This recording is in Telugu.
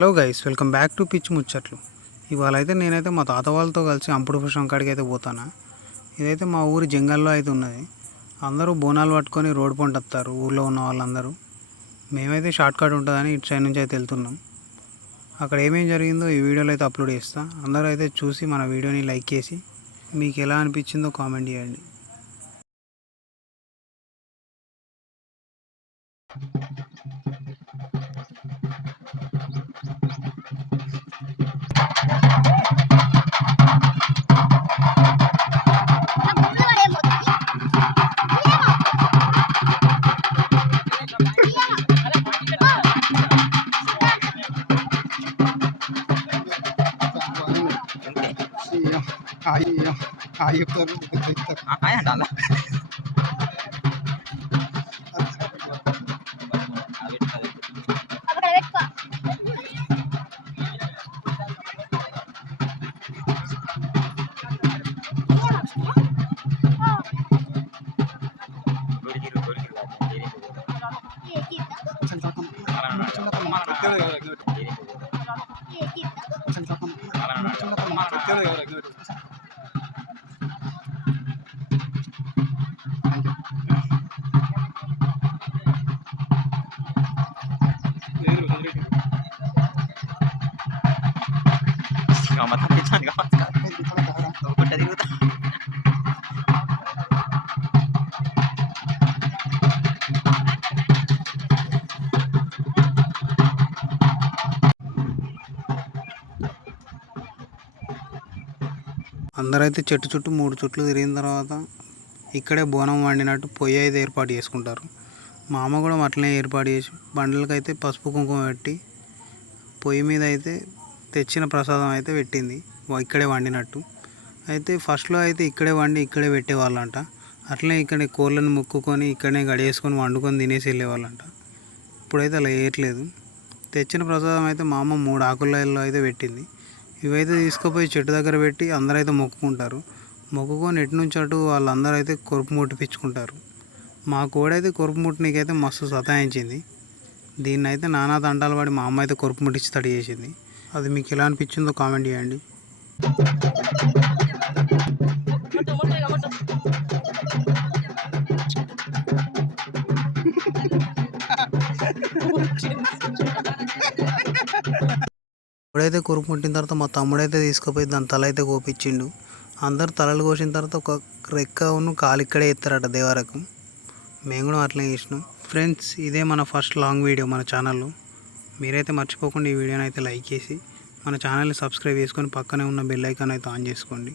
Hello guys, welcome back to పిచ్చి ముచ్చట్లు. ఇవాళ అయితే నేనైతే మా తాత వాళ్ళతో కలిసి అంపుడు పుష్పం కాడికి అయితే పోతాను. ఇదైతే మా ఊరి జంగల్లో అయితే ఉన్నది. అందరూ బోనాలు పట్టుకొని రోడ్డు పంట వస్తారు ఊళ్ళో ఉన్న వాళ్ళందరూ. మేమైతే షార్ట్ కట్ ఉంటుందని ఇటు సైడ్ నుంచి అయితే వెళ్తున్నాం. అక్కడ ఏమేం జరిగిందో ఈ వీడియోలో అయితే అప్లోడ్ చేస్తా. అందరూ అయితే చూసి మన వీడియోని లైక్ చేసి మీకు ఎలా అనిపించిందో కామెంట్ చేయండి. అందరైతే చెట్టు చుట్టూ 3 చుట్లు తిరిగిన తర్వాత ఇక్కడే బోనం వండినట్టు పొయ్యి అయితే ఏర్పాటు చేసుకుంటారు. మా అమ్మ కూడా అట్లనే ఏర్పాటు చేసి బండ్లకైతే పసుపు కుంకుమ పెట్టి పొయ్యి మీద అయితే తెచ్చిన ప్రసాదం అయితే పెట్టింది ఇక్కడే వండినట్టు. అయితే ఫస్ట్లో అయితే ఇక్కడే వండి ఇక్కడే పెట్టేవాళ్ళంట. అట్లనే ఇక్కడ కోళ్ళను ముక్కుకొని ఇక్కడనే గడియేసుకొని వండుకొని తినేసి వెళ్ళేవాళ్ళంట. ఇప్పుడైతే అలా వేయట్లేదు. తెచ్చిన ప్రసాదం అయితే మా అమ్మ 3 ఆకులలో అయితే పెట్టింది. ఇవైతే తీసుకుపోయి చెట్టు దగ్గర పెట్టి అందరైతే మొక్కుకుంటారు. మొక్కుకొని ఎటు నుంచి అటు వాళ్ళందరూ అయితే కొరుపు ముట్టిపించుకుంటారు. మా కోడైతే కొరుపు ముట్టినకైతే మస్తు సతాయించింది. దీన్ని అయితే నానా తంటాలు పడి మా అమ్మ అయితే కొరుపు ముట్టించి తడి చేసింది. అది మీకు ఎలా అనిపించిందో కామెంట్ చేయండి. ఎప్పుడైతే కొరుకు ముట్టిన తర్వాత మా తమ్ముడైతే తీసుకుపోయి దాని తల అయితే కోపించిండు. అందరు తలలు కోసిన తర్వాత ఒక రెక్కను కాలు ఇక్కడే ఎత్తారట దేవరకు. మేము కూడా అట్లనే చేసినాం. ఫ్రెండ్స్, ఇదే మన ఫస్ట్ లాంగ్ వీడియో మన ఛానల్లో. మీరైతే మర్చిపోకుండా ఈ వీడియోని అయితే లైక్ చేసి మన ఛానల్ని సబ్స్క్రైబ్ చేసుకొని పక్కనే ఉన్న బెల్ ఐకాన్ అయితే ఆన్ చేసుకోండి.